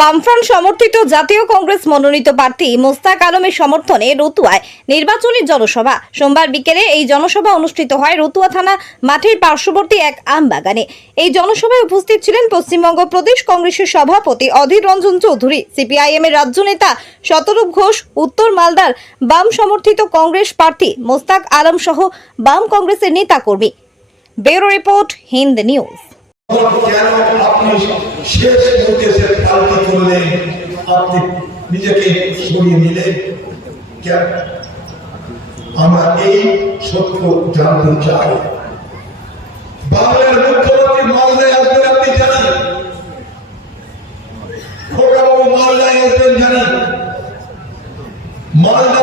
বামফ্রন্ট সমর্থিত জাতীয় কংগ্রেস মনোনীত প্রার্থী মোস্তাক আলমের সমর্থনে রতুয়ায় নির্বাচনী জনসভা। সোমবার বিকেলে এই জনসভা অনুষ্ঠিত হয় রতুয়া থানা মাঠের পার্শ্ববর্তী এক আম বাগানে এই জনসভায় উপস্থিত ছিলেন পশ্চিমবঙ্গ প্রদেশ কংগ্রেসের সভাপতি অধীর রঞ্জন চৌধুরী সিপিআইএম এর রাজ্য নেতা শতরূপ ঘোষ, উত্তর মালদার বাম সমর্থিত কংগ্রেস প্রার্থী মোস্তাক আলম সহ বাম কংগ্রেসের নেতাকর্মী। Bureau report, Hind news. কেন আপনি শেষ সে পাল্টি করলেন আপনি নিজেকে সরিয়ে নিলেন কেন? আমরা এই সত্য জানতে চাই। মুখ্যমন্ত্রী মালদায়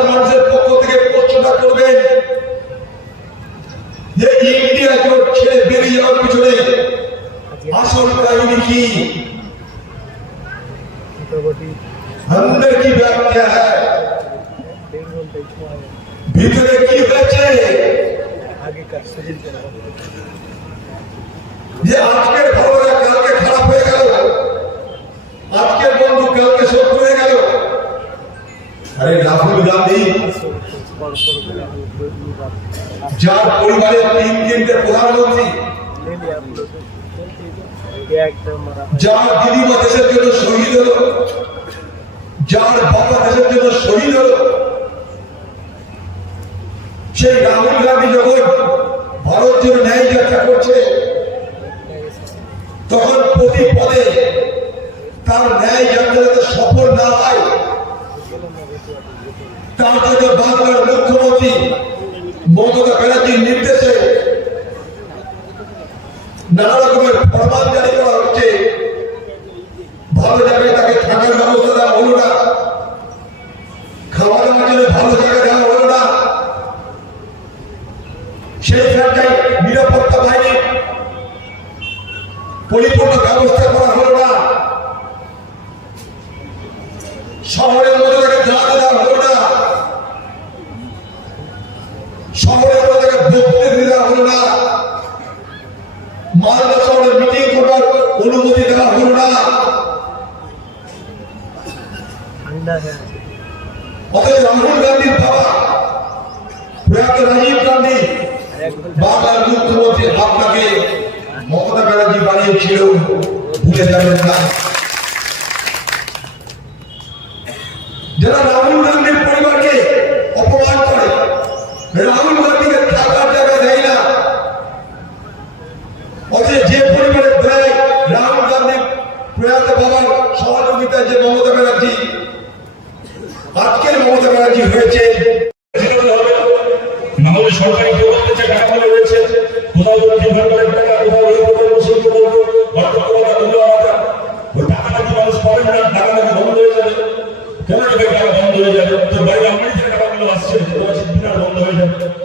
মানুষের পক্ষ থেকে প্রশ্নটা করবেন ছেড়ে বেরিয়ে যাওয়ার পিছনে আসল কাহিনী কি अंदर की व्याख्या है ভিতরে কি হয়েছে যে আজকের খবরটা কালকে খারাপ হয়ে গেল আজকের বন্ধু কালকে শত্রু হয়ে গেল আরে রাহুল গান্ধী যার পরিবারের তিন তিনটে প্রধানমন্ত্রী যার দিদিমা দেশের জন্য শহীদ হলো, যার বাবা দেশের জন্য শহীদ হলো, সেই রাহুল গান্ধী যখন ভারত জন্য ন্যায় যাত্রা করছে, তখন প্রতি পদে তার ন্যায় যাত্রাতে সফল না হয়, তার জন্য বাংলার মুখ্যমন্ত্রী মমতা ব্যানার্জির নির্দেশে নানা রকমের ফরমান জারি করা হচ্ছে। ভালো জায়গায় তাকে থাকার ব্যবস্থা দেওয়া হলো না। খাওয়া দাওয়ার জন্য ভালো জায়গা দেওয়া হলো না। সেইখানটাই নিরাপত্তা বাহিনী পরিপূর্ণ ব্যবস্থা করা হলো না। শহরের মধ্যে তাকে জায়গা দেওয়া হলো না শহরের মধ্যে তাকে বক্তৃতা দেওয়া হলো না মালদা শহরে মিটিং করার অনুমতি দেওয়া হলো না অথচ রাহুল গান্ধীর বাবা প্রয়াত রাজীব গান্ধী বাংলার মুখ্যমন্ত্রী আপনাকে মমতা ব্যানার্জি বানিয়েছিল ভুলে যাবেন না। যারা রাহুল গান্ধীর পরিবারকে অপমান করে রাহুল গান্ধীকে থাকার জায়গা দেয় না। অথচ যে পরিবারের দেয় রাহুল গান্ধী প্রয়াত বাবার সহযোগিতা যে মমতা ব্যানার্জি আজকের মমতা ব্যানার্জি হয়েছে। নাহলে সরকারি কেউ বলতে চায় টাকা বলে রয়েছে কোথাও লক্ষ্মী প্রকল্প প্রকল্প মানুষ পাবেন বন্ধ হয়ে যাবে? বন্ধ হয়ে যাবে? তো বাইরে আমেরিকার টাকাগুলো আসছে, তো আছে বন্ধ হয়ে যাবে।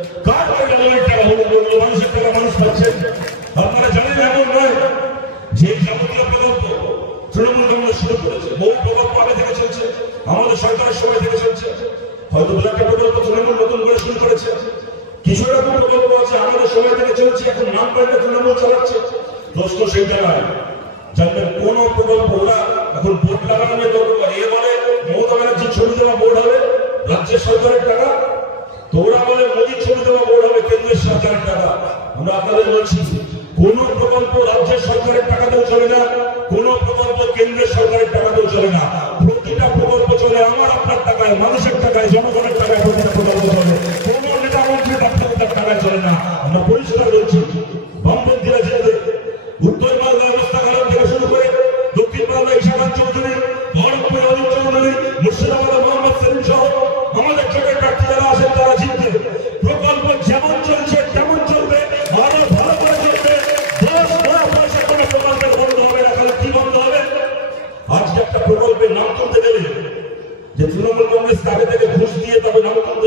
কোন প্রকল্প রাজ্যের সরকারের টাকাতেও চলে না, কোন প্রকল্প কেন্দ্রের সরকারের টাকাতেও চলে না। প্রকল্প চলে আমার, আপনার টাকায়, মানুষের টাকায়, জনগণের টাকায় প্রতিটা প্রকল্প চলে।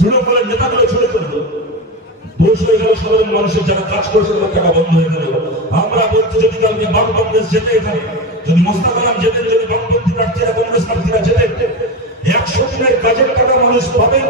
তৃণমূলের নেতাগুলো ছেড়ে ফেলব হয়ে গেল, সাধারণ মানুষের যারা কাজ করেছে তাদের টাকা বন্ধ হয়ে গেল। আমরা বলছি যদি কালকে বাম কংগ্রেস যেতে এখানে। যদি মোস্তাক আলম যেতেন যদি বামপন্থী প্রার্থীরা, কংগ্রেস প্রার্থীরা যেতেন একশো দিনের কাজের টাকা মানুষ পাবেন।